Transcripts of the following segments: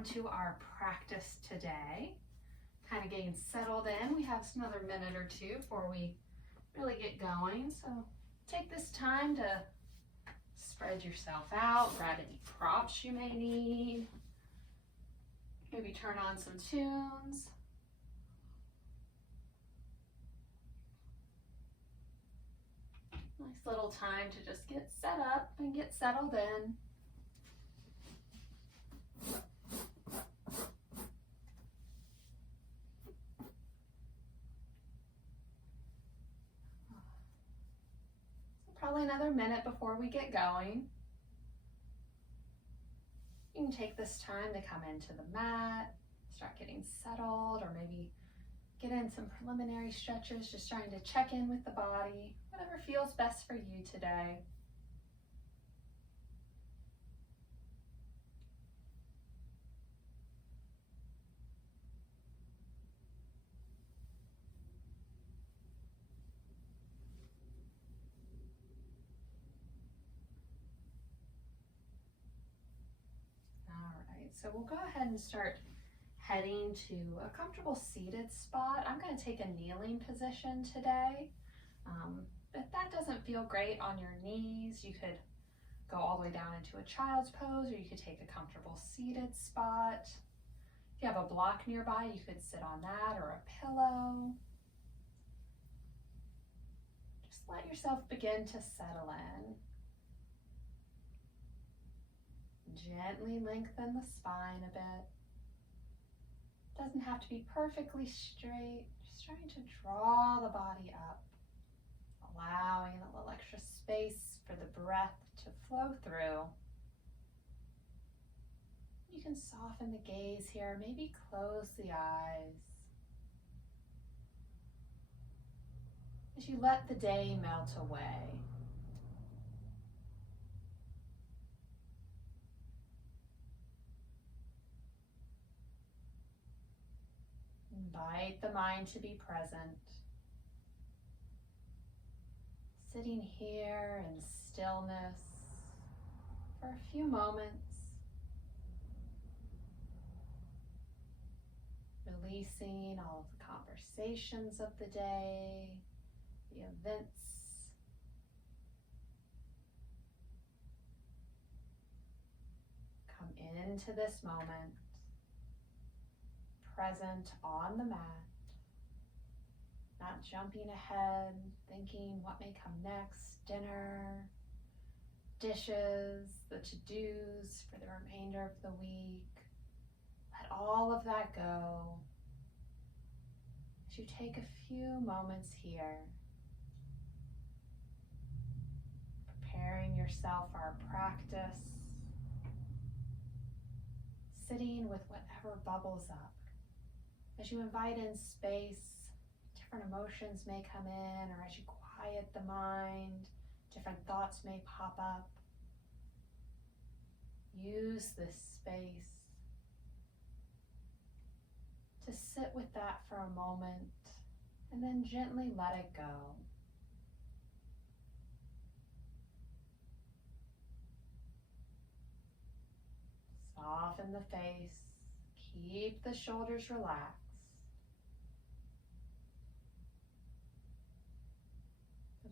welcome to our practice today. Kind of getting settled in. We have another minute or two before we really get going. So take this time to spread yourself out, grab any props you may need. Maybe turn on some tunes. Nice little time to just get set up and get settled in. Probably another minute before we get going. You can take this time to come into the mat, start getting settled, or maybe get in some preliminary stretches, just trying to check in with the body, whatever feels best for you today. So we'll go ahead and start heading to a comfortable seated spot. I'm going to take a kneeling position today. If that doesn't feel great on your knees, you could go all the way down into a child's pose, or you could take a comfortable seated spot. If you have a block nearby, you could sit on that or a pillow. Just let yourself begin to settle in. Gently lengthen the spine a bit. Doesn't have to be perfectly straight, just trying to draw the body up, allowing a little extra space for the breath to flow through. You can soften the gaze here, maybe close the eyes. As you let the day melt away. Invite the mind to be present. Sitting here in stillness for a few moments. Releasing all of the conversations of the day, the events. Come into this moment. Present on the mat, not jumping ahead, thinking what may come next, dinner, dishes, the to-dos for the remainder of the week. Let all of that go as you take a few moments here, preparing yourself for our practice, sitting with whatever bubbles up. As you invite in space, different emotions may come in, or as you quiet the mind, different thoughts may pop up. Use this space to sit with that for a moment and then gently let it go. Soften the face, keep the shoulders relaxed.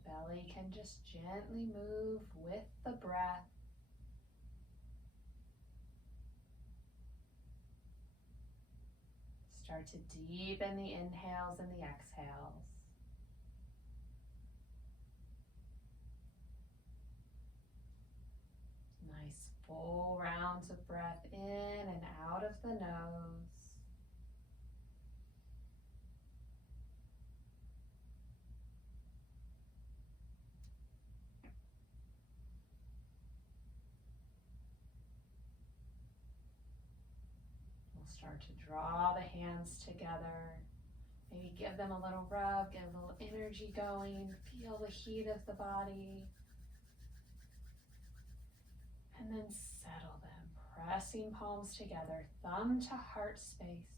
Belly can just gently move with the breath. Start to deepen the inhales and the exhales. Nice full rounds of breath in and out of the nose. Start to draw the hands together. Maybe give them a little rub, get a little energy going, feel the heat of the body. And then settle them, pressing palms together, thumb to heart space.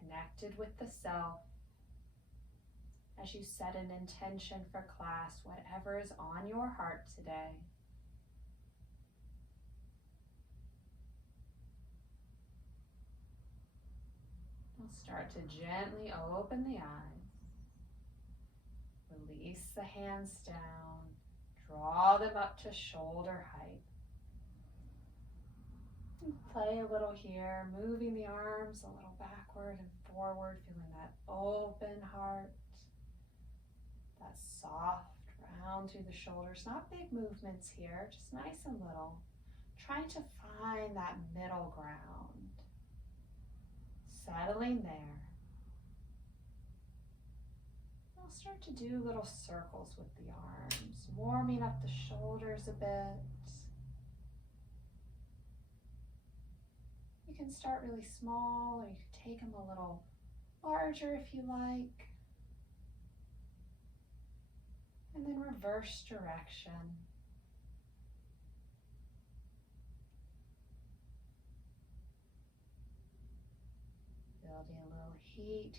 Connected with the self. As you set an intention for class, whatever is on your heart today. Start to gently open the eyes. Release the hands down. Draw them up to shoulder height. And play a little here, moving the arms a little backward and forward, feeling that open heart, that soft round through the shoulders. Not big movements here, just nice and little. Trying to find that middle ground. Settling there. I'll start to do little circles with the arms, warming up the shoulders a bit. You can start really small, or you can take them a little larger if you like. And then reverse direction. Building a little heat.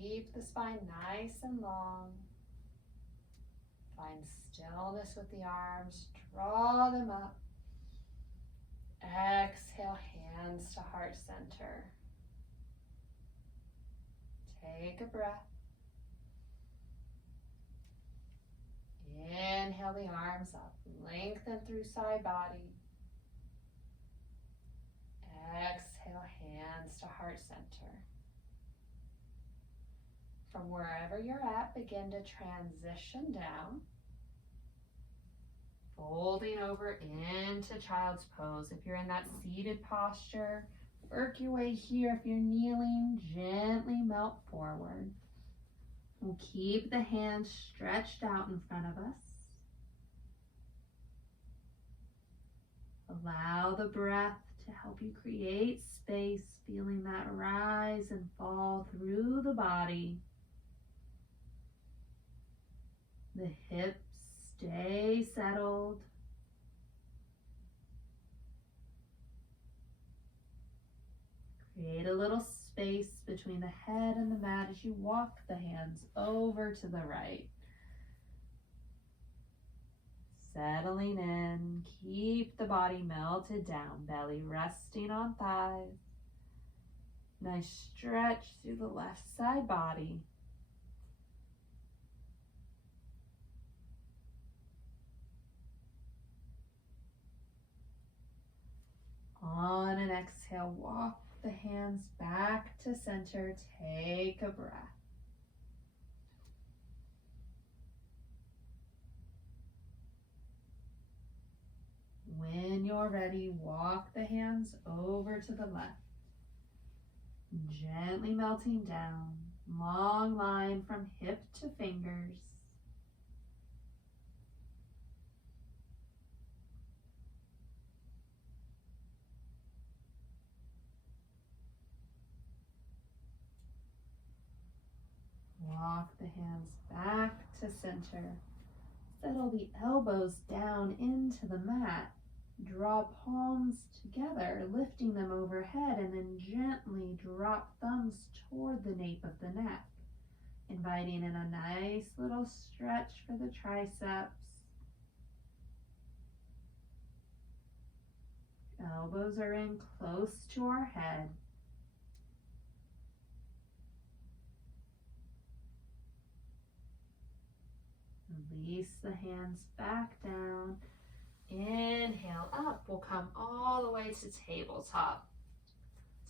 Keep the spine nice and long. Find stillness with the arms. Draw them up. Exhale, hands to heart center. Take a breath. Inhale the arms up. Lengthen through side body. Exhale, hands to heart center. From wherever you're at, begin to transition down. Folding over into child's pose. If you're in that seated posture, work your way here. If you're kneeling, gently melt forward. We'll keep the hands stretched out in front of us. Allow the breath to help you create space, feeling that rise and fall through the body. The hips stay settled. Create a little space between the head and the mat as you walk the hands over to the right. Settling in, keep the body melted down, belly resting on thighs. Nice stretch through the left side body. On an exhale, walk the hands back to center. Take a breath. When you're ready, walk the hands over to the left. Gently melting down. Long line from hip to fingers. Walk the hands back to center. Settle the elbows down into the mat. Draw palms together, lifting them overhead, and then gently drop thumbs toward the nape of the neck, inviting in a nice little stretch for the triceps. Elbows are in close to our head. Release the hands back down. Inhale up. We'll come all the way to tabletop.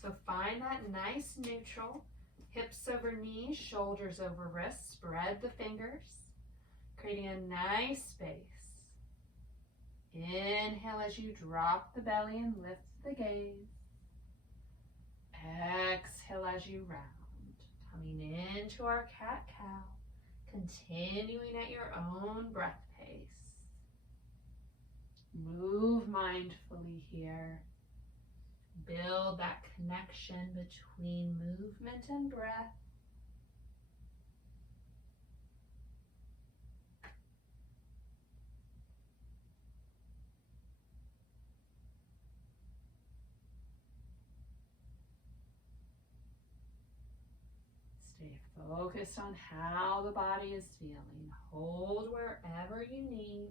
So find that nice neutral. Hips over knees, shoulders over wrists. Spread the fingers, creating a nice space. Inhale as you drop the belly and lift the gaze. Exhale as you round. Coming into our cat-cow. Continuing at your own breath pace. Move mindfully here. Build that connection between movement and breath. Stay focused on how the body is feeling. Hold wherever you need.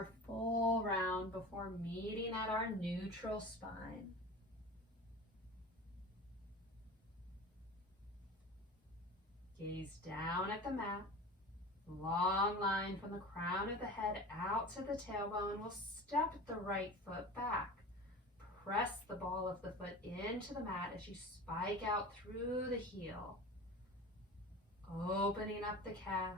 more full round before meeting at our neutral spine. Gaze down at the mat. Long line from the crown of the head out to the tailbone. We'll step the right foot back. Press the ball of the foot into the mat as you spike out through the heel. Opening up the calf.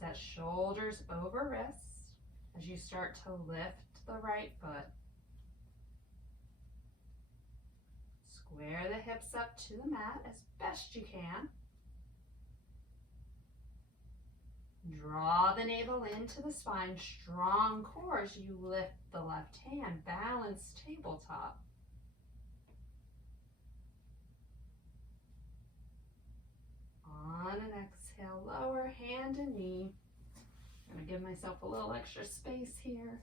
Set shoulders over wrists as you start to lift the right foot. Square the hips up to the mat as best you can. Draw the navel into the spine, strong core as you lift the left hand, balanced tabletop. On an exhale, lower hand and knee. I'm going to give myself a little extra space here.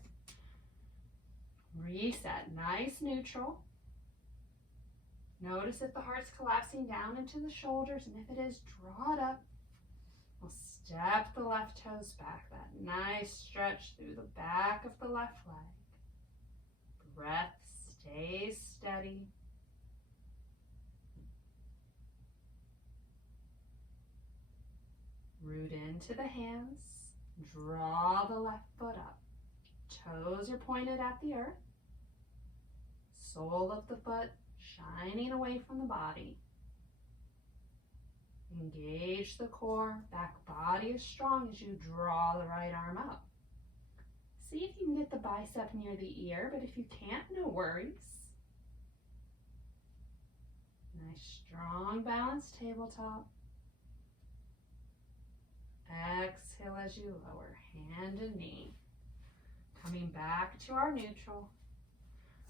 Reset, nice neutral. Notice if the heart's collapsing down into the shoulders, and if it is, draw it up. We'll step the left toes back, that nice stretch through the back of the left leg. Breath stays steady. Root into the hands. Draw the left foot up. Toes are pointed at the earth. Sole of the foot shining away from the body. Engage the core. Back body is strong as you draw the right arm up. See if you can get the bicep near the ear, but if you can't, no worries. Nice, strong, balanced tabletop. Exhale as you lower hand and knee. Coming back to our neutral.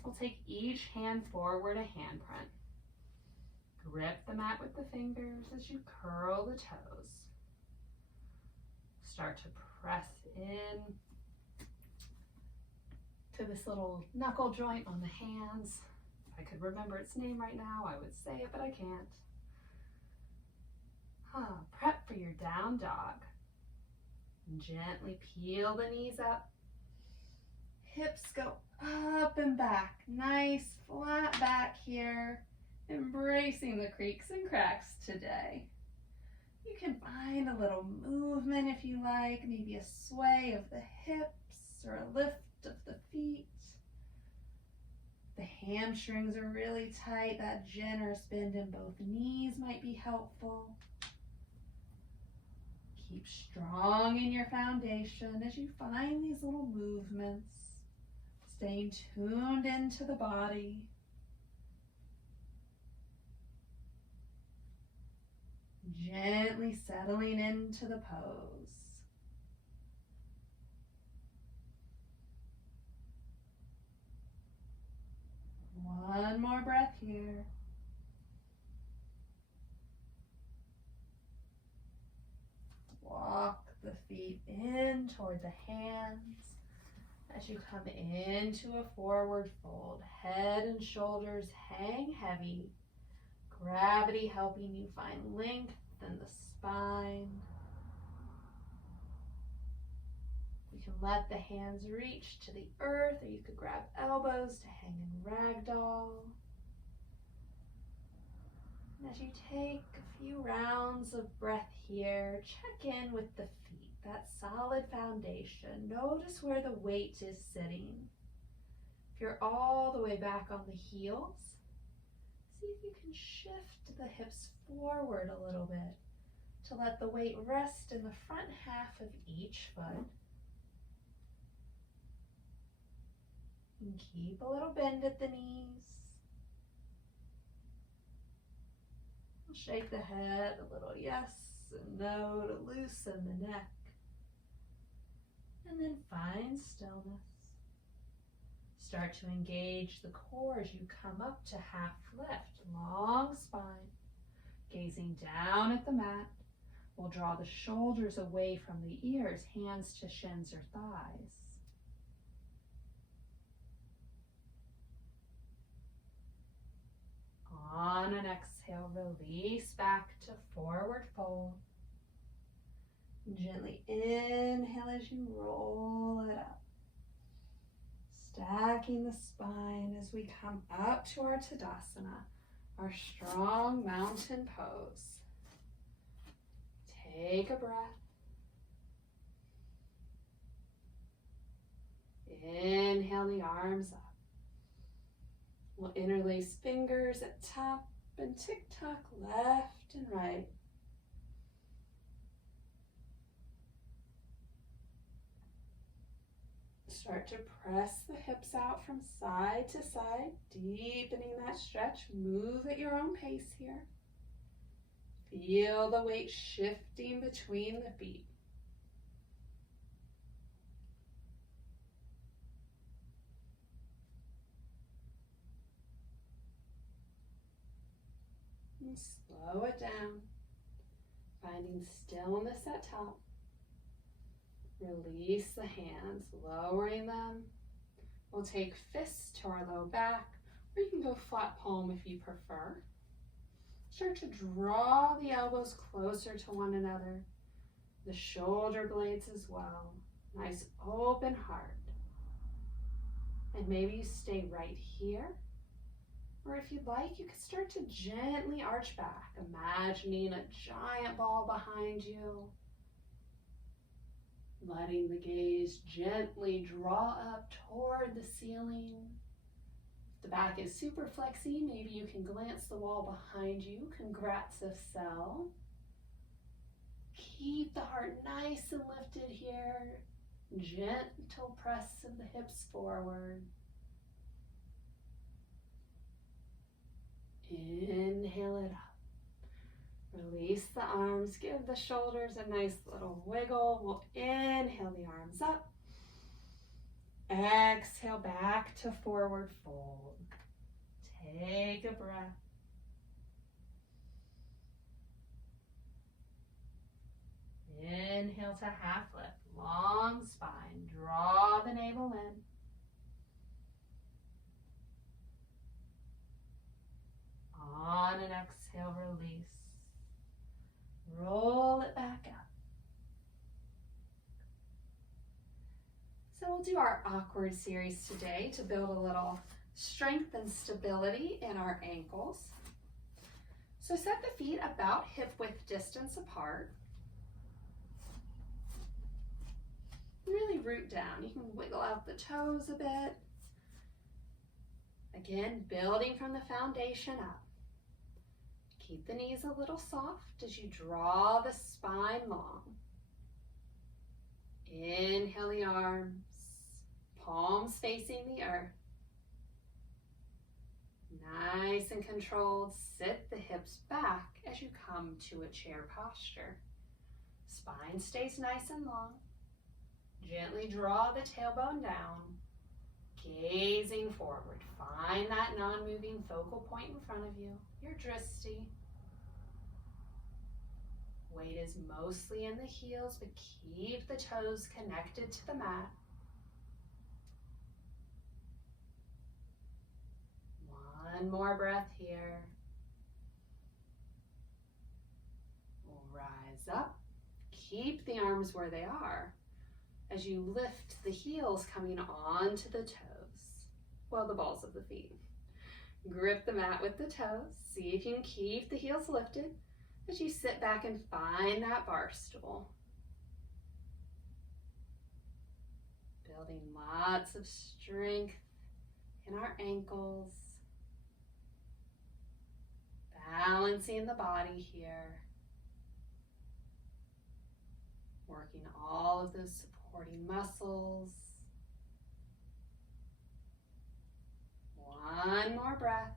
We'll take each hand forward a handprint. Grip the mat with the fingers as you curl the toes. Start to press in to this little knuckle joint on the hands. If I could remember its name right now, I would say it, but I can't. Prep for your down dog. Gently peel the knees up. Hips go up and back. Nice flat back here. Embracing the creaks and cracks today. You can find a little movement if you like, maybe a sway of the hips or a lift of the feet. The hamstrings are really tight. That generous bend in both knees might be helpful. Keep strong in your foundation as you find these little movements, staying tuned into the body. Gently settling into the pose. One more breath here. Walk the feet in toward the hands as you come into a forward fold. Head and shoulders hang heavy. Gravity helping you find length in the spine. You can let the hands reach to the earth, or you could grab elbows to hang in ragdoll. And as you take a few rounds of breath here, check in with the feet, that solid foundation. Notice where the weight is sitting. If you're all the way back on the heels, see if you can shift the hips forward a little bit to let the weight rest in the front half of each foot. And keep a little bend at the knees. Shake the head a little yes and no to loosen the neck. And then find stillness. Start to engage the core as you come up to half lift, long spine. Gazing down at the mat, we'll draw the shoulders away from the ears, hands to shins or thighs. On an exhale, release back to forward fold. Gently inhale as you roll it up. Stacking the spine as we come up to our Tadasana, our strong mountain pose. Take a breath. Inhale the arms up. We'll interlace fingers at top and tick-tock left and right. Start to press the hips out from side to side, deepening that stretch. Move at your own pace here. Feel the weight shifting between the feet. And slow it down, finding stillness at top. Release the hands, lowering them. We'll take fists to our low back, or you can go flat palm if you prefer. Start to draw the elbows closer to one another, the shoulder blades as well. Nice open heart. And maybe you stay right here, or if you'd like, you could start to gently arch back, imagining a giant ball behind you. Letting the gaze gently draw up toward the ceiling. If the back is super flexy, maybe you can glance the wall behind you. Congrats if so. Keep the heart nice and lifted here. Gentle press of the hips forward. Inhale it up. Release the arms, give the shoulders a nice little wiggle. We'll inhale the arms up. Exhale back to forward fold. Take a breath. Inhale to half lift, long spine. Draw the navel in. On an exhale, release. Roll it back up. So we'll do our awkward series today to build a little strength and stability in our ankles. So set the feet about hip width distance apart. Really root down. You can wiggle out the toes a bit. Again, building from the foundation up. Keep the knees a little soft as you draw the spine long. Inhale the arms, palms facing the earth. Nice and controlled, sit the hips back as you come to a chair posture. Spine stays nice and long. Gently draw the tailbone down, gazing forward. Find that non-moving focal point in front of you, your drishti. Weight is mostly in the heels, but keep the toes connected to the mat. One more breath here. We'll rise up. Keep the arms where they are as you lift the heels coming onto the toes. Well, the balls of the feet. Grip the mat with the toes. See if you can keep the heels lifted as you sit back and find that bar stool. Building lots of strength in our ankles. Balancing the body here. Working all of those supporting muscles. One more breath.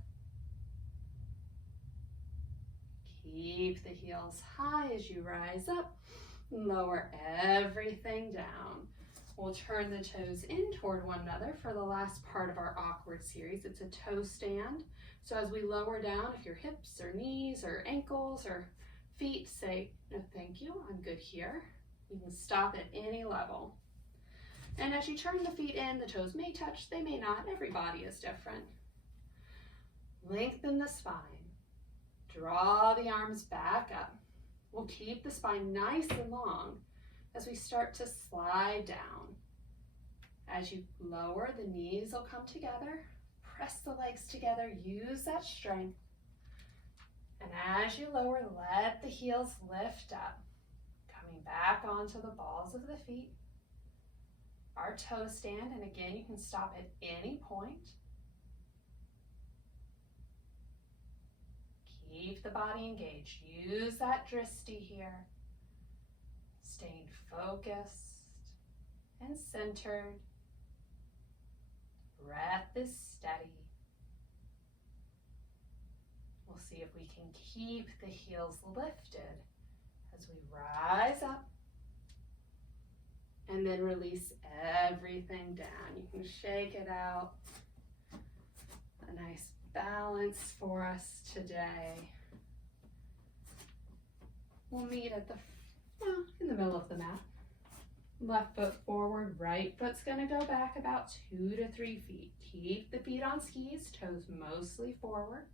Keep the heels high as you rise up. Lower everything down. We'll turn the toes in toward one another for the last part of our awkward series. It's a toe stand. So as we lower down, if your hips or knees or ankles or feet say, no thank you, I'm good here. You can stop at any level. And as you turn the feet in, the toes may touch, they may not. Every body is different. Lengthen the spine. Draw the arms back up. We'll keep the spine nice and long as we start to slide down. As you lower, the knees will come together. Press the legs together, use that strength. And as you lower, let the heels lift up. Coming back onto the balls of the feet. Our toes stand, and again, you can stop at any point. Keep the body engaged. Use that drishti here. Staying focused and centered. Breath is steady. We'll see if we can keep the heels lifted as we rise up and then release everything down. You can shake it out. A nice balance for us today. We'll meet at in the middle of the mat. Left foot forward, right foot's gonna go back about 2 to 3 feet. Keep the feet on skis, toes mostly forward.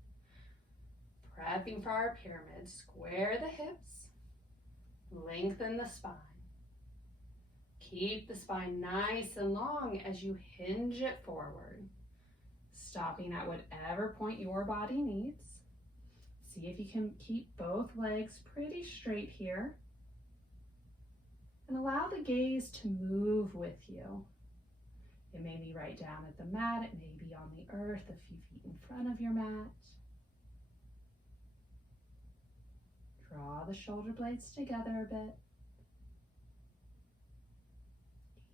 Prepping for our pyramid. Square the hips, lengthen the spine. Keep the spine nice and long as you hinge it forward, stopping at whatever point your body needs. See if you can keep both legs pretty straight here. And allow the gaze to move with you. It may be right down at the mat, it may be on the earth a few feet in front of your mat. Draw the shoulder blades together a bit.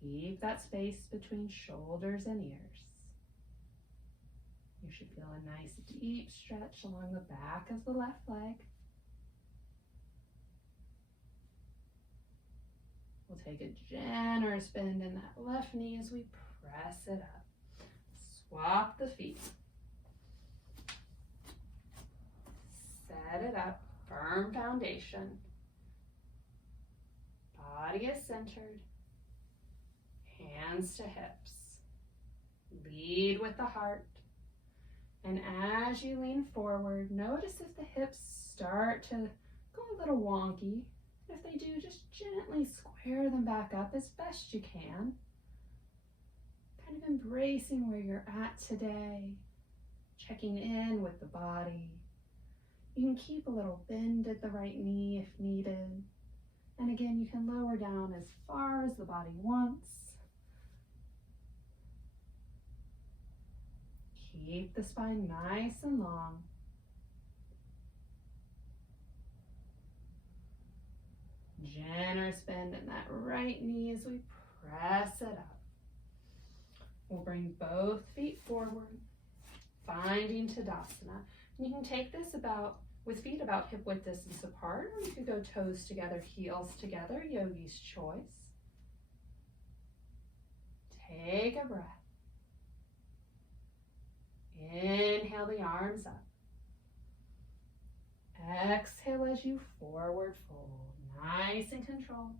Keep that space between shoulders and ears. You should feel a nice deep stretch along the back of the left leg. We'll take a generous bend in that left knee as we press it up. Swap the feet. Set it up, firm foundation. Body is centered. Hands to hips. Lead with the heart. And as you lean forward, notice if the hips start to go a little wonky. If they do, just gently square them back up as best you can. Kind of embracing where you're at today. Checking in with the body. You can keep a little bend at the right knee if needed. And again, you can lower down as far as the body wants. Keep the spine nice and long. Generous bend in that right knee as we press it up. We'll bring both feet forward, finding Tadasana. You can take this with feet about hip width distance apart, or you could go toes together, heels together, yogi's choice. Take a breath. Inhale the arms up. Exhale as you forward fold. Nice and controlled.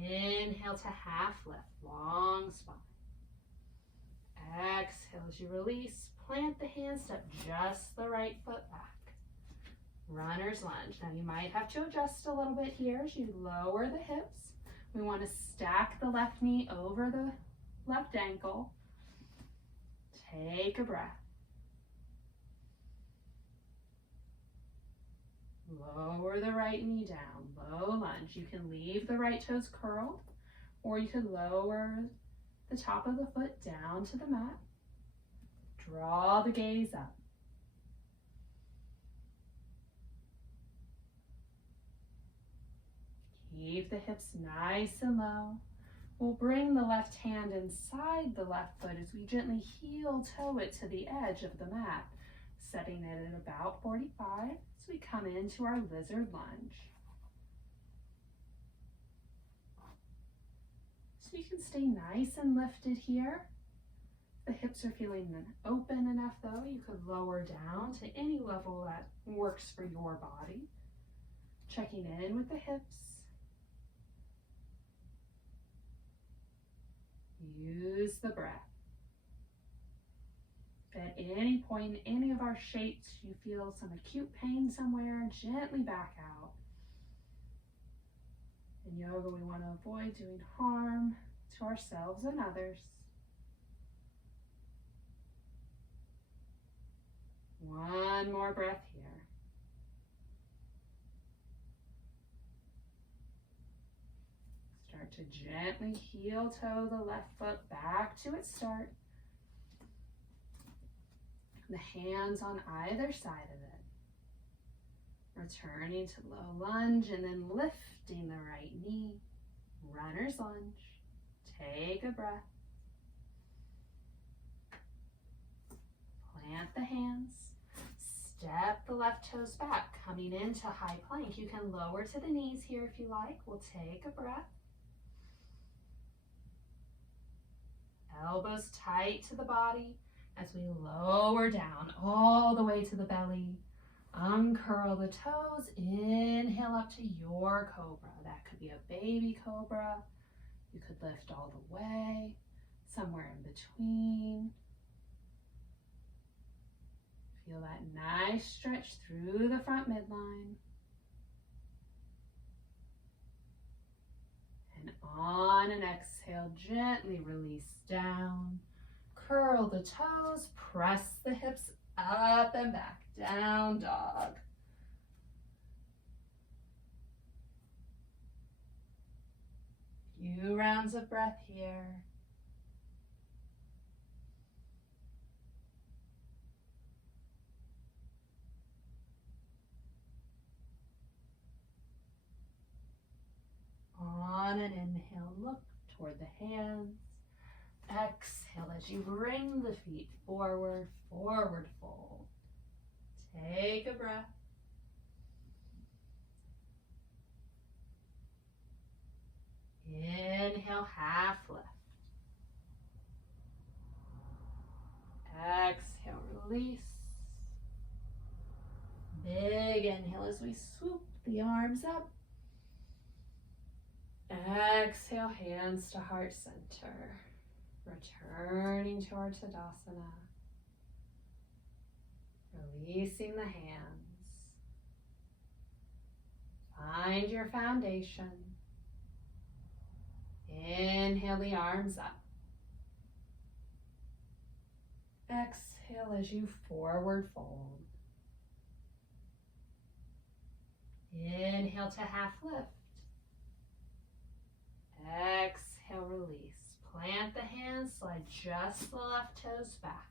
Inhale to half lift, long spine. Exhale as you release, plant the hands, step just the right foot back. Runner's lunge. Now you might have to adjust a little bit here as you lower the hips. We want to stack the left knee over the left ankle. Take a breath. Lower the right knee down, low lunge. You can leave the right toes curled, or you could lower the top of the foot down to the mat. Draw the gaze up. Keep the hips nice and low. We'll bring the left hand inside the left foot as we gently heel toe it to the edge of the mat, setting it at about 45 as we come into our lizard lunge. So you can stay nice and lifted here. The hips are feeling open enough though, you could lower down to any level that works for your body. Checking in with the hips. Use the breath. If at any point in any of our shapes you feel some acute pain somewhere, gently back out. In yoga, we want to avoid doing harm to ourselves and others. One more breath here. Start to gently heel toe the left foot back to its start. The hands on either side of it. Returning to low lunge and then lifting the right knee. Runner's lunge. Take a breath. Plant the hands. Step the left toes back, coming into high plank. You can lower to the knees here if you like. We'll take a breath. Elbows tight to the body as we lower down all the way to the belly. Uncurl the toes. Inhale up to your cobra. That could be a baby cobra. You could lift all the way, somewhere in between. Feel that nice stretch through the front midline. And on an exhale, gently release down. Curl the toes, press the hips up and back, down dog. Few rounds of breath here. On an inhale, look toward the hands. Exhale as you bring the feet forward, forward fold. Take a breath. Inhale, half lift. Exhale, release. Big inhale as we swoop the arms up. Exhale, hands to heart center. Returning to our Tadasana. Releasing the hands. Find your foundation. Inhale the arms up. Exhale as you forward fold. Inhale to half lift. Exhale, release. Plant the hands, slide just the left toes back.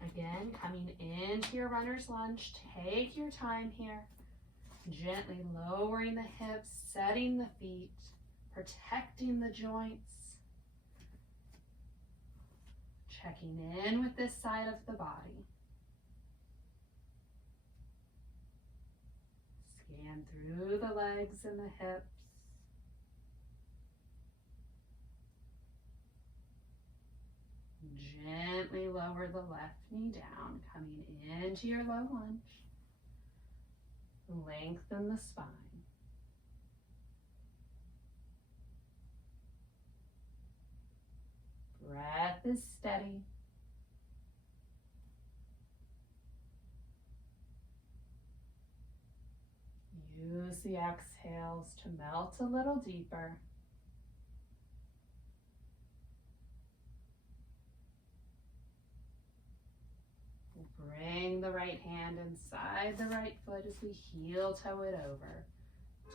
Again, coming into your runner's lunge. Take your time here. Gently lowering the hips, setting the feet, protecting the joints. Checking in with this side of the body. Scan through the legs and the hips. Gently lower the left knee down, coming into your low lunge. Lengthen the spine. Breath is steady. Use the exhales to melt a little deeper. Bring the right hand inside the right foot as we heel toe it over.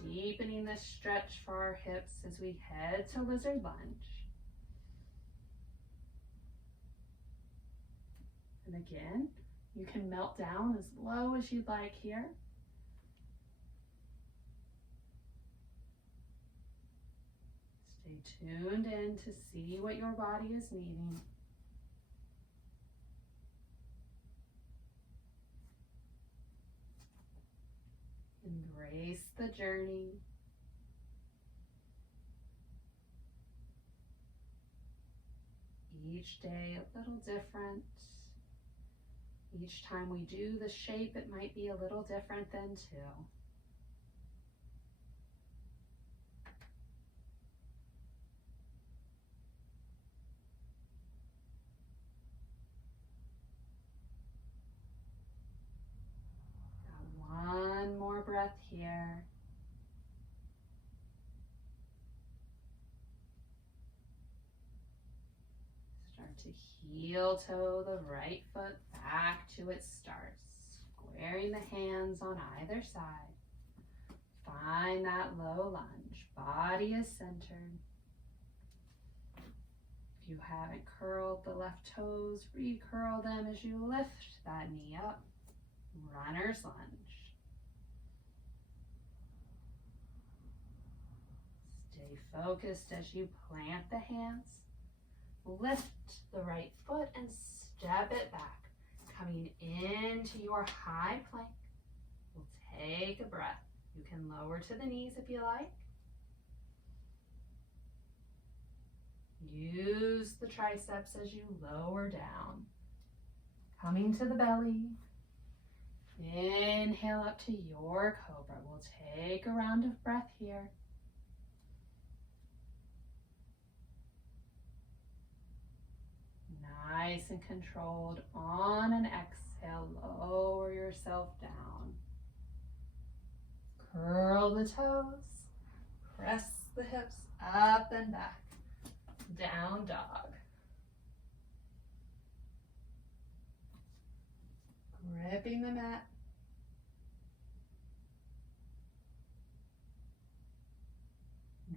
Deepening the stretch for our hips as we head to lizard lunge. And again, you can melt down as low as you'd like here. Stay tuned in to see what your body is needing. Embrace the journey. Each day a little different. Each time we do the shape, it might be a little different then too. Got one more breath here. to heel toe the right foot back to its start, squaring the hands on either side. Find that low lunge. Body is centered. If you haven't curled the left toes, recurl them as you lift that knee up. Runner's lunge. Stay focused as you plant the hands. Lift the right foot and step it back, coming into your high plank. We'll take a breath. You can lower to the knees if you like. Use the triceps as you lower down. Coming to the belly. Inhale up to your cobra. We'll take a round of breath here. Nice and controlled. On an exhale, lower yourself down. Curl the toes. Press the hips up and back. Down dog. Gripping the mat.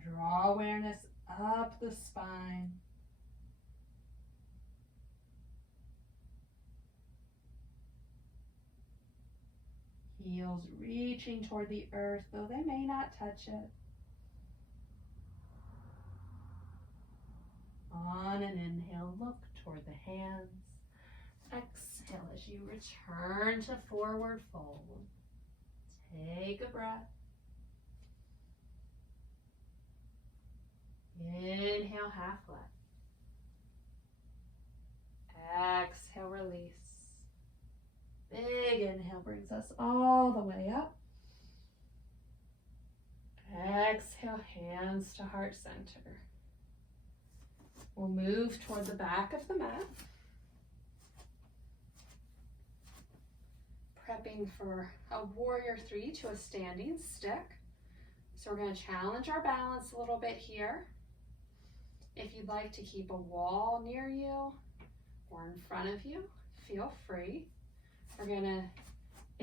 Draw awareness up the spine. Heels reaching toward the earth, though they may not touch it. On an inhale, look toward the hands. Exhale as you return to forward fold. Take a breath. Inhale, half lift. Exhale, release. Big inhale brings us all the way up. Exhale, hands to heart center. We'll move toward the back of the mat. Prepping for a warrior 3 to a standing stick. So we're going to challenge our balance a little bit here. If you'd like to keep a wall near you or in front of you, feel free. We're going to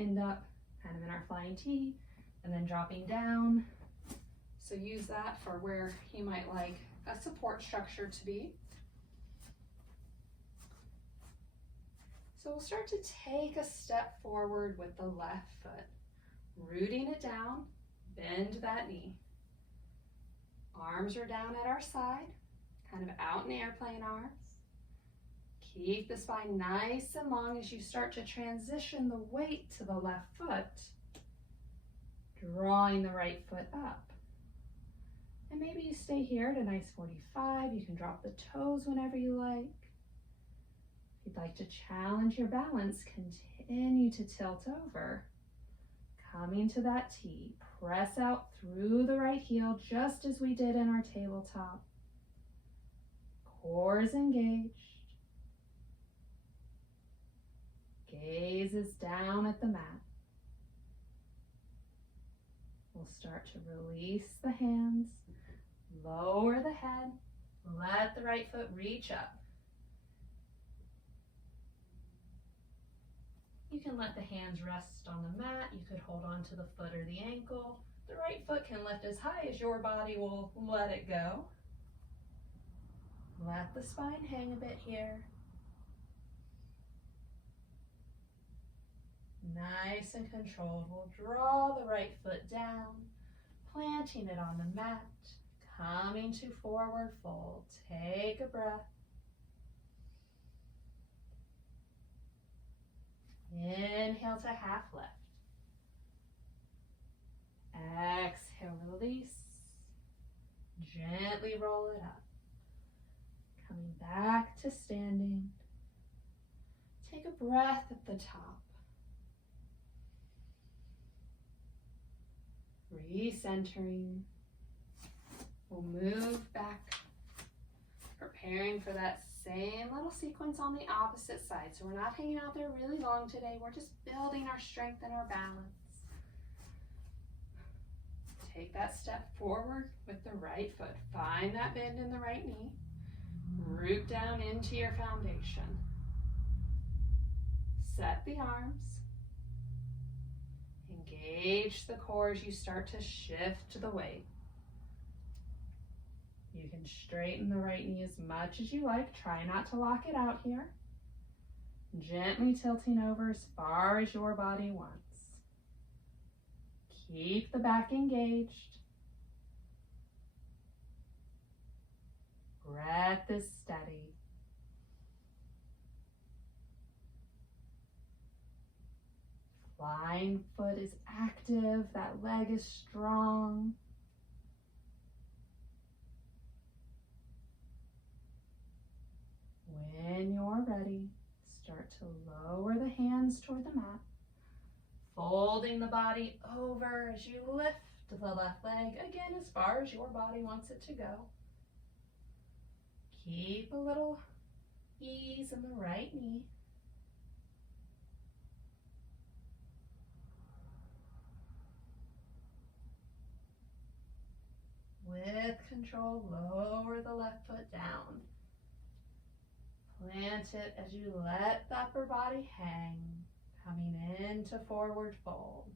end up kind of in our flying T and then dropping down. So use that for where you might like a support structure to be. So we'll start to take a step forward with the left foot, rooting it down, bend that knee. Arms are down at our side, kind of out in airplane arms. Keep the spine nice and long as you start to transition the weight to the left foot, drawing the right foot up. And maybe you stay here at a nice 45. You can drop the toes whenever you like. If you'd like to challenge your balance, continue to tilt over. Coming to that T, press out through the right heel just as we did in our tabletop. Core is engaged. Gaze is down at the mat. We'll start to release the hands, lower the head, let the right foot reach up. You can let the hands rest on the mat. You could hold on to the foot or the ankle. The right foot can lift as high as your body will let it go. Let the spine hang a bit here. Nice and controlled. We'll draw the right foot down, planting it on the mat, coming to forward fold. Take a breath. Inhale to half lift. Exhale, release. Gently roll it up. Coming back to standing. Take a breath at the top. Recentering. We'll move back, preparing for that same little sequence on the opposite side. So we're not hanging out there really long today. We're just building our strength and our balance. Take that step forward with the right foot. Find that bend in the right knee. Root down into your foundation. Set the arms. Engage the core as you start to shift the weight. You can straighten the right knee as much as you like. Try not to lock it out here. Gently tilting over as far as your body wants. Keep the back engaged. Breath is steady. Flying foot is active. That leg is strong. When you're ready, start to lower the hands toward the mat, folding the body over as you lift the left leg, again, as far as your body wants it to go. Keep a little ease in the right knee. With control, lower the left foot down. Plant it as you let the upper body hang, coming into forward fold.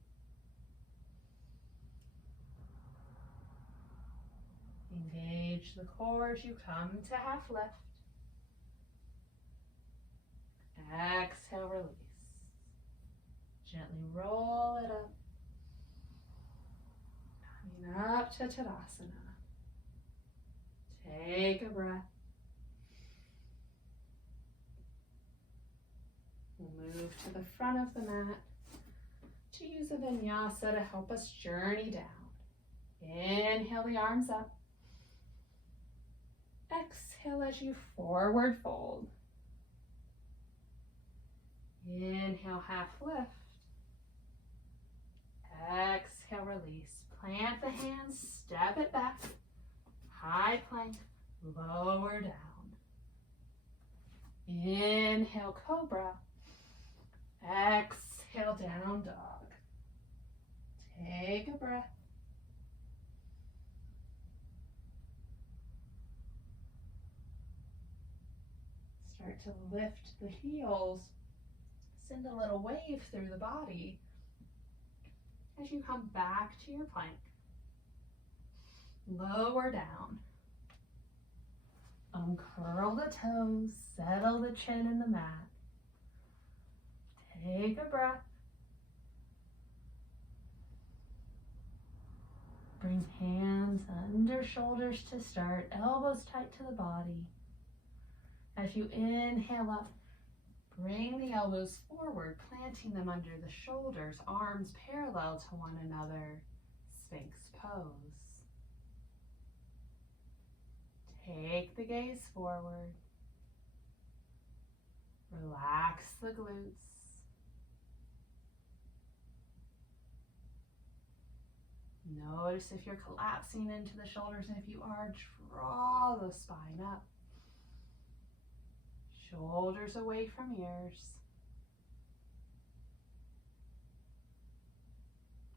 Engage the core as you come to half lift. Exhale, release. Gently roll it up. Coming up to Tadasana. Take a breath. We'll move to the front of the mat to use a vinyasa to help us journey down. Inhale the arms up. Exhale as you forward fold. Inhale, half lift. Exhale, release. Plant the hands, step it back. High plank, lower down. Inhale, cobra. Exhale, down dog. Take a breath. Start to lift the heels. Send a little wave through the body as you come back to your plank. Lower down. Uncurl the toes, settle the chin in the mat. Take a breath. Bring hands under shoulders to start, elbows tight to the body. As you inhale up, bring the elbows forward, planting them under the shoulders, arms parallel to one another, Sphinx pose. Take the gaze forward. Relax the glutes. Notice if you're collapsing into the shoulders, and if you are, draw the spine up. Shoulders away from ears.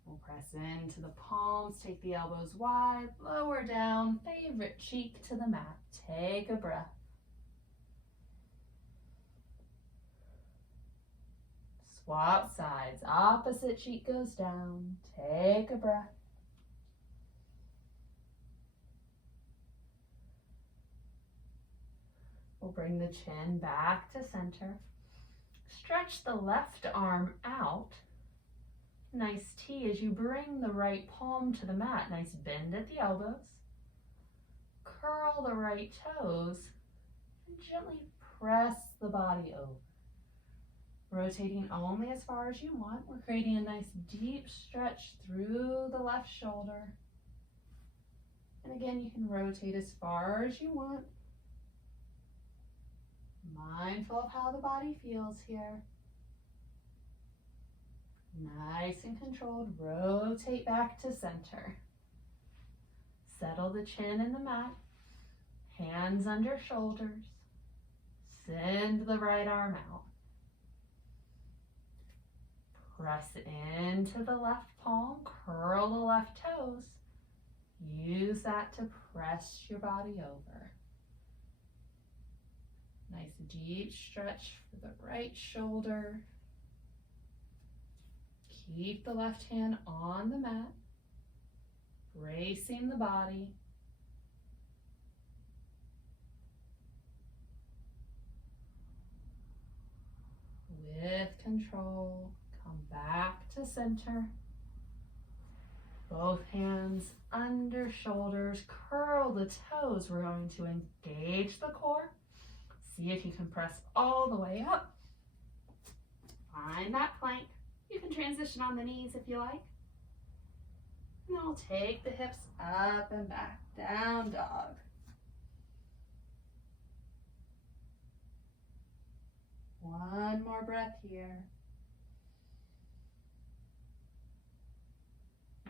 We'll press into the palms, take the elbows wide, lower down, favorite cheek to the mat. Take a breath. Swap sides, opposite cheek goes down. Take a breath. We'll bring the chin back to center. Stretch the left arm out. Nice T as you bring the right palm to the mat. Nice bend at the elbows. Curl the right toes and gently press the body over. Rotating only as far as you want. We're creating a nice deep stretch through the left shoulder. And again, you can rotate as far as you want. Mindful of how the body feels here. Nice and controlled. Rotate back to center. Settle the chin in the mat. Hands under shoulders. Send the right arm out. Press into the left palm. Curl the left toes. Use that to press your body over. Nice deep stretch for the right shoulder. Keep the left hand on the mat, bracing the body. With control, come back to center. Both hands under shoulders, curl the toes. We're going to engage the core. See if you can press all the way up. Find that plank. You can transition on the knees if you like. And then we'll take the hips up and back, down dog. One more breath here.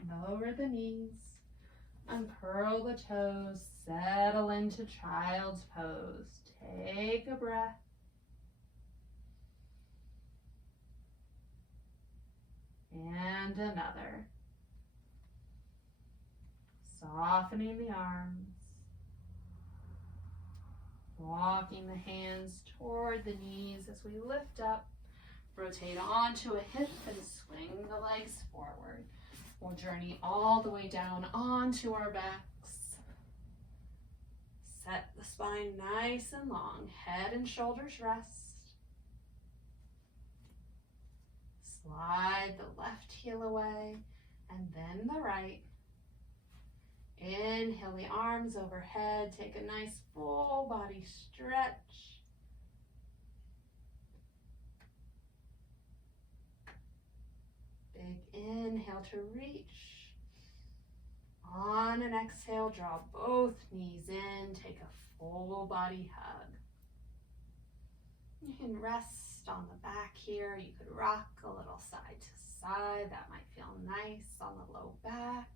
Lower the knees, uncurl the toes, settle into child's pose. Take a breath. And another. Softening the arms. Walking the hands toward the knees as we lift up. Rotate onto a hip and swing the legs forward. We'll journey all the way down onto our backs. Set the spine nice and long. Head and shoulders rest. Slide the left heel away and then the right. Inhale the arms overhead. Take a nice full body stretch. Big inhale to reach. On an exhale, draw both knees in. Take a full body hug. You can rest on the back here. You could rock a little side to side. That might feel nice on the low back.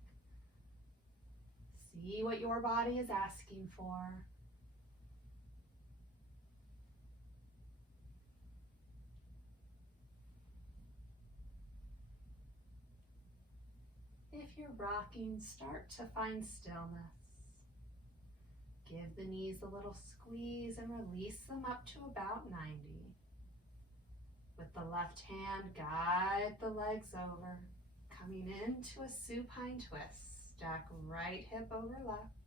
See what your body is asking for. If you're rocking, start to find stillness. Give the knees a little squeeze and release them up to about 90. With the left hand, guide the legs over, coming into a supine twist. Stack right hip over left.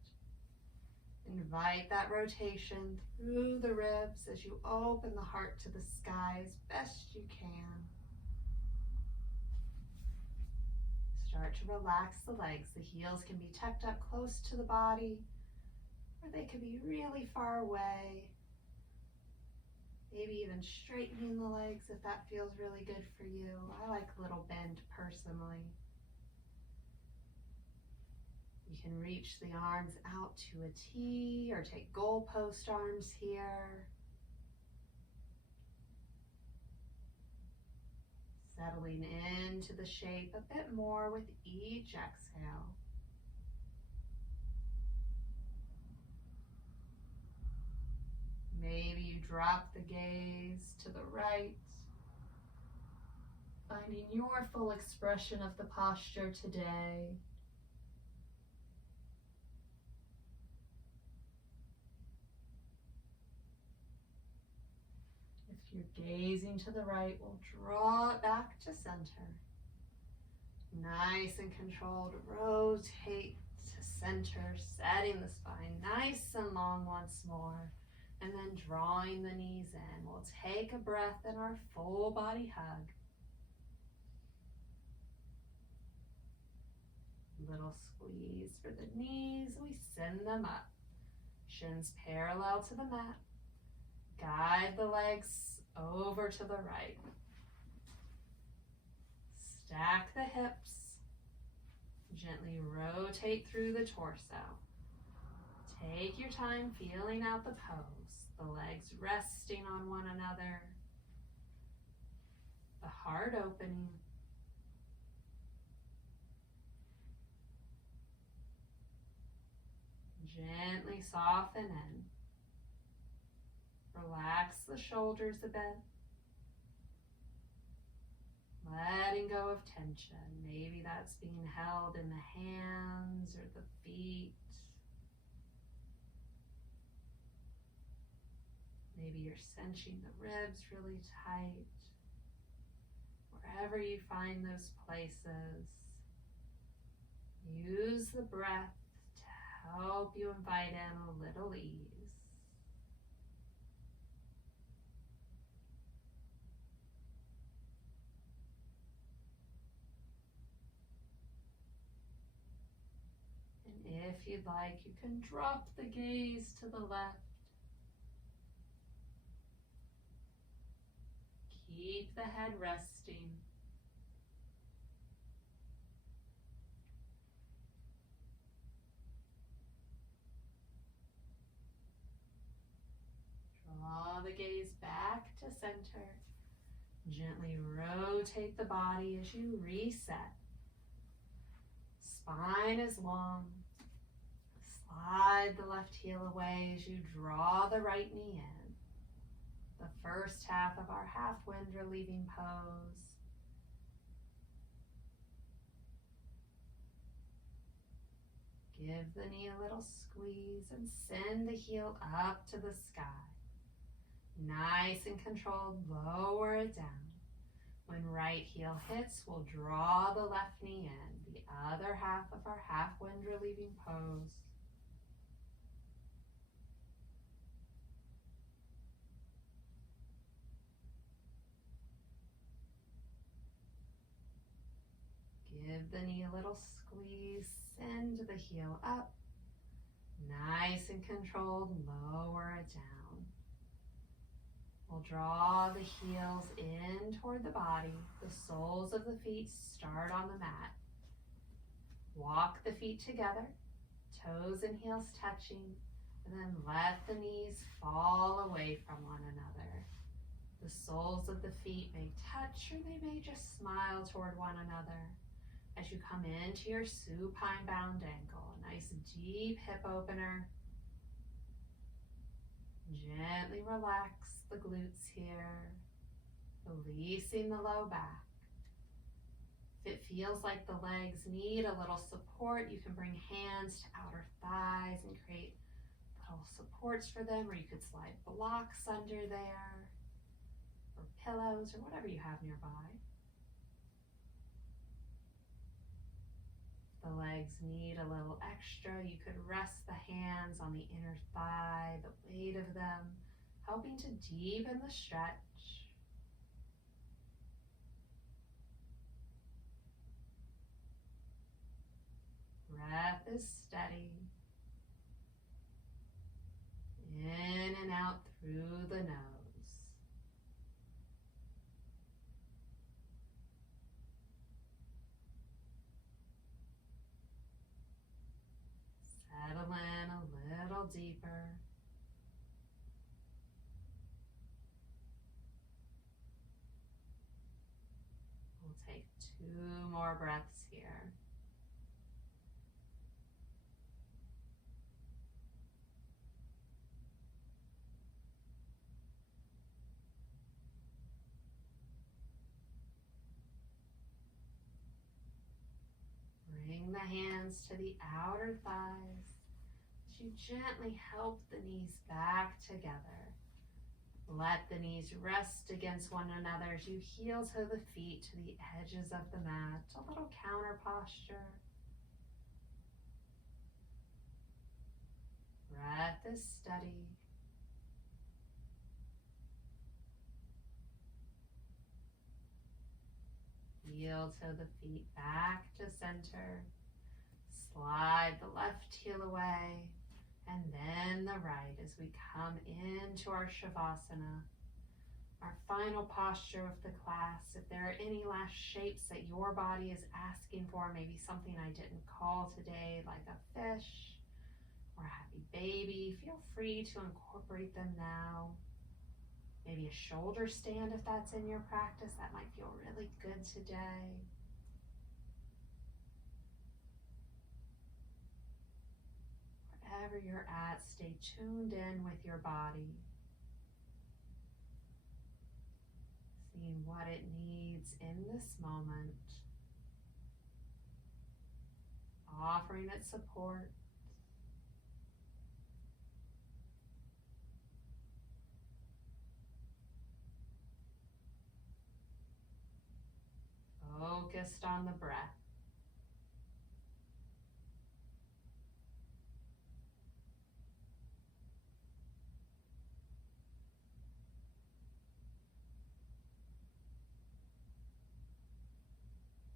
Invite that rotation through the ribs as you open the heart to the sky as best you can. Start to relax the legs. The heels can be tucked up close to the body, or they could be really far away. Maybe even straightening the legs if that feels really good for you. I like a little bend personally. You can reach the arms out to a T or take goalpost arms here. Settling into the shape a bit more with each exhale. Maybe you drop the gaze to the right, finding your full expression of the posture today. If you're gazing to the right, we'll draw it back to center. Nice and controlled, rotate to center, setting the spine nice and long once more. And then drawing the knees in. We'll take a breath in our full body hug. Little squeeze for the knees. We send them up. Shins parallel to the mat. Guide the legs over to the right. Stack the hips. Gently rotate through the torso. Take your time feeling out the pose. The legs resting on one another. The heart opening. Gently soften in. Relax the shoulders a bit. Letting go of tension. Maybe that's being held in the hands or the feet. Maybe you're cinching the ribs really tight. Wherever you find those places, use the breath to help you invite in a little ease. And if you'd like, you can drop the gaze to the left. Keep the head resting. Draw the gaze back to center. Gently rotate the body as you reset. Spine is long. Slide the left heel away as you draw the right knee in. The first half of our half wind relieving pose. Give the knee a little squeeze and send the heel up to the sky. Nice and controlled, lower it down. When right heel hits, we'll draw the left knee in, the other half of our half wind relieving pose. Give the knee a little squeeze, send the heel up. Nice and controlled, lower it down. We'll draw the heels in toward the body. The soles of the feet start on the mat. Walk the feet together, toes and heels touching, and then let the knees fall away from one another. The soles of the feet may touch or they may just smile toward one another. As you come into your supine bound ankle, a nice deep hip opener. Gently relax the glutes here, releasing the low back. If it feels like the legs need a little support, you can bring hands to outer thighs and create little supports for them, or you could slide blocks under there, or pillows, or whatever you have nearby. The legs need a little extra. You could rest the hands on the inner thigh, the weight of them, helping to deepen the stretch. Breath is steady. In and out through the nose. Settle in a little deeper. We'll take 2 more breaths here. Bring the hands to the outer thighs as you gently help the knees back together. Let the knees rest against one another as you heel toe the feet to the edges of the mat. A little counter posture. Breath is steady. Heel toe the feet back to center. Slide the left heel away and then the right as we come into our Shavasana, our final posture of the class. If there are any last shapes that your body is asking for, maybe something I didn't call today, like a fish or a happy baby, feel free to incorporate them now. Maybe a shoulder stand if that's in your practice. That might feel really good today. Wherever you're at, stay tuned in with your body. Seeing what it needs in this moment. Offering it support. focused on the breath.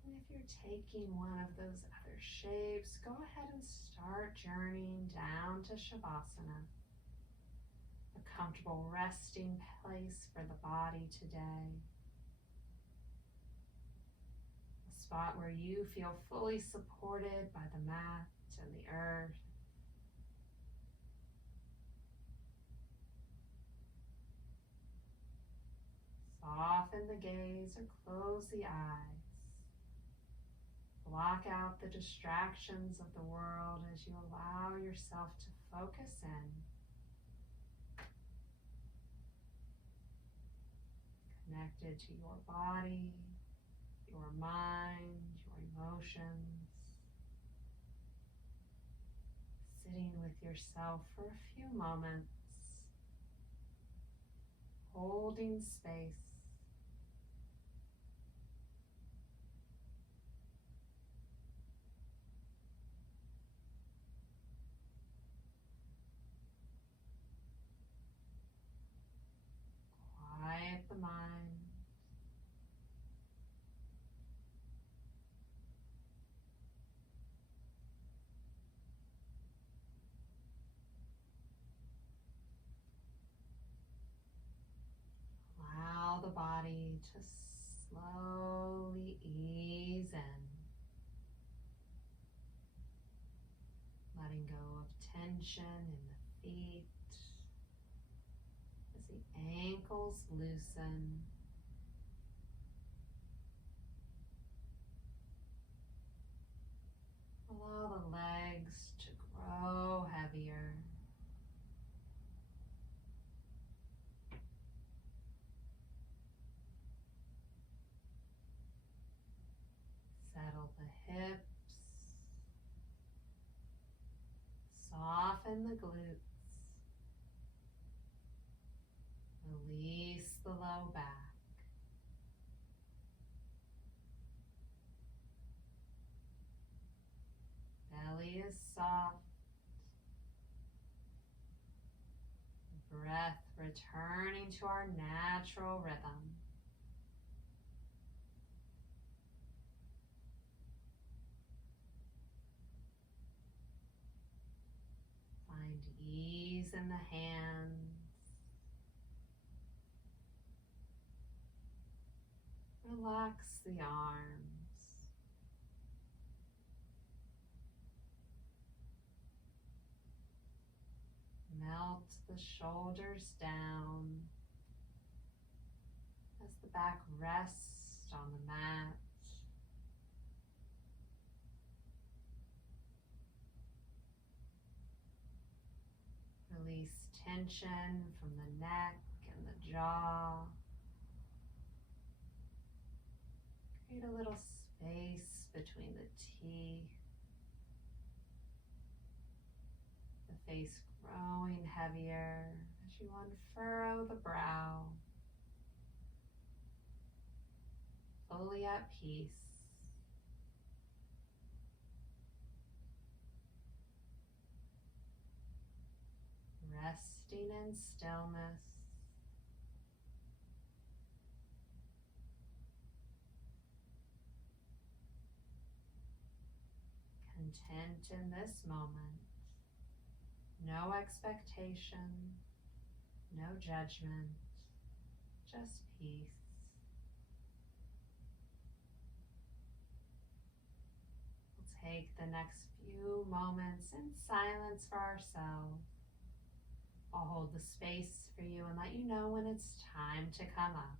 And if you're taking one of those other shapes, go ahead and start journeying down to Shavasana, a comfortable resting place for the body today. A spot where you feel fully supported by the mat and the earth. Soften the gaze or close the eyes. Block out the distractions of the world as you allow yourself to focus in. Connected to your body, your mind, your emotions. Sitting with yourself for a few moments. Holding space. Quiet the mind. Allow the body to slowly ease in, letting go of tension in the feet as the ankles loosen. Allow the legs to grow heavier. Settle the hips. Soften the glutes. Release the low back. Belly is soft. Breath returning to our natural rhythm. Find ease in the hands. Relax the arms. Melt the shoulders down as the back rests on the mat. Release tension from the neck and the jaw. Create a little space between the teeth. The face growing heavier as you unfurrow the brow. Fully at peace. Resting in stillness. Content in this moment. No expectation, no judgment, just peace. We'll take the next few moments in silence for ourselves. I'll hold the space for you and let you know when it's time to come up.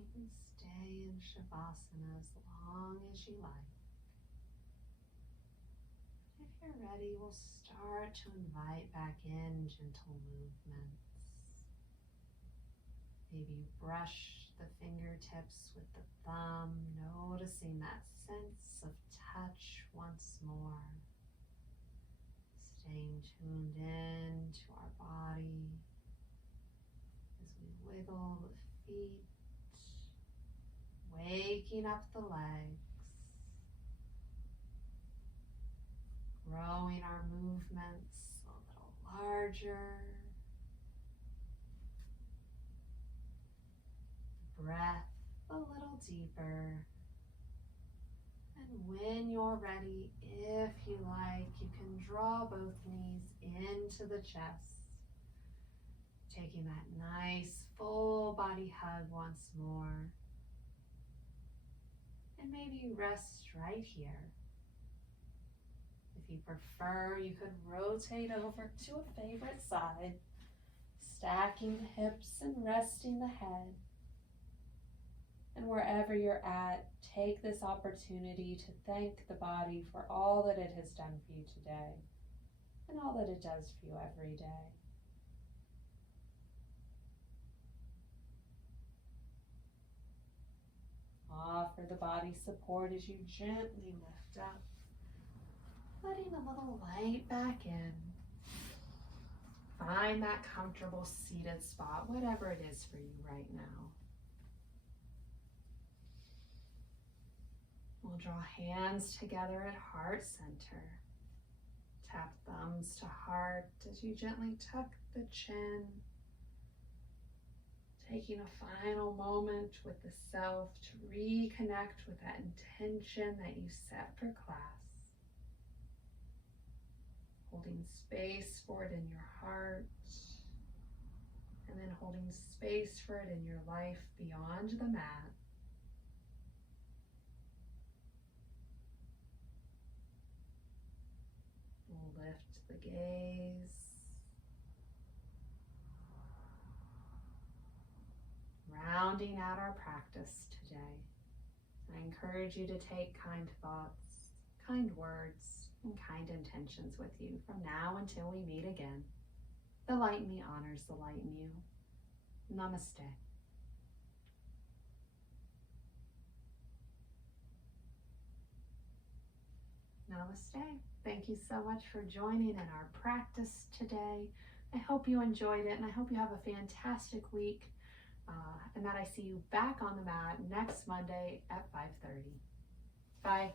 You can stay in Shavasana as long as you like. If you're ready, we'll start to invite back in gentle movements. Maybe brush the fingertips with the thumb, noticing that sense of touch once more. Staying tuned in to our body as we wiggle the feet, waking up the legs, growing our movements a little larger. Breath a little deeper. And when you're ready, if you like, you can draw both knees into the chest, taking that nice full body hug once more. And maybe rest right here. If you prefer, you could rotate over to a favorite side, stacking the hips and resting the head. And wherever you're at, take this opportunity to thank the body for all that it has done for you today and all that it does for you every day. Offer the body support as you gently lift up, letting a little light back in. Find that comfortable seated spot, whatever it is for you right now. We'll draw hands together at heart center. Tap thumbs to heart as you gently tuck the chin. Taking a final moment with the self to reconnect with that intention that you set for class. Holding space for it in your heart, and then holding space for it in your life beyond the mat. We'll lift the gaze. Rounding out our practice today, I encourage you to take kind thoughts, kind words, and kind intentions with you from now until we meet again. The light in me honors the light in you. Namaste. Namaste. Thank you so much for joining in our practice today. I hope you enjoyed it, and I hope you have a fantastic week, and that I see you back on the mat next Monday at 5:30. Bye.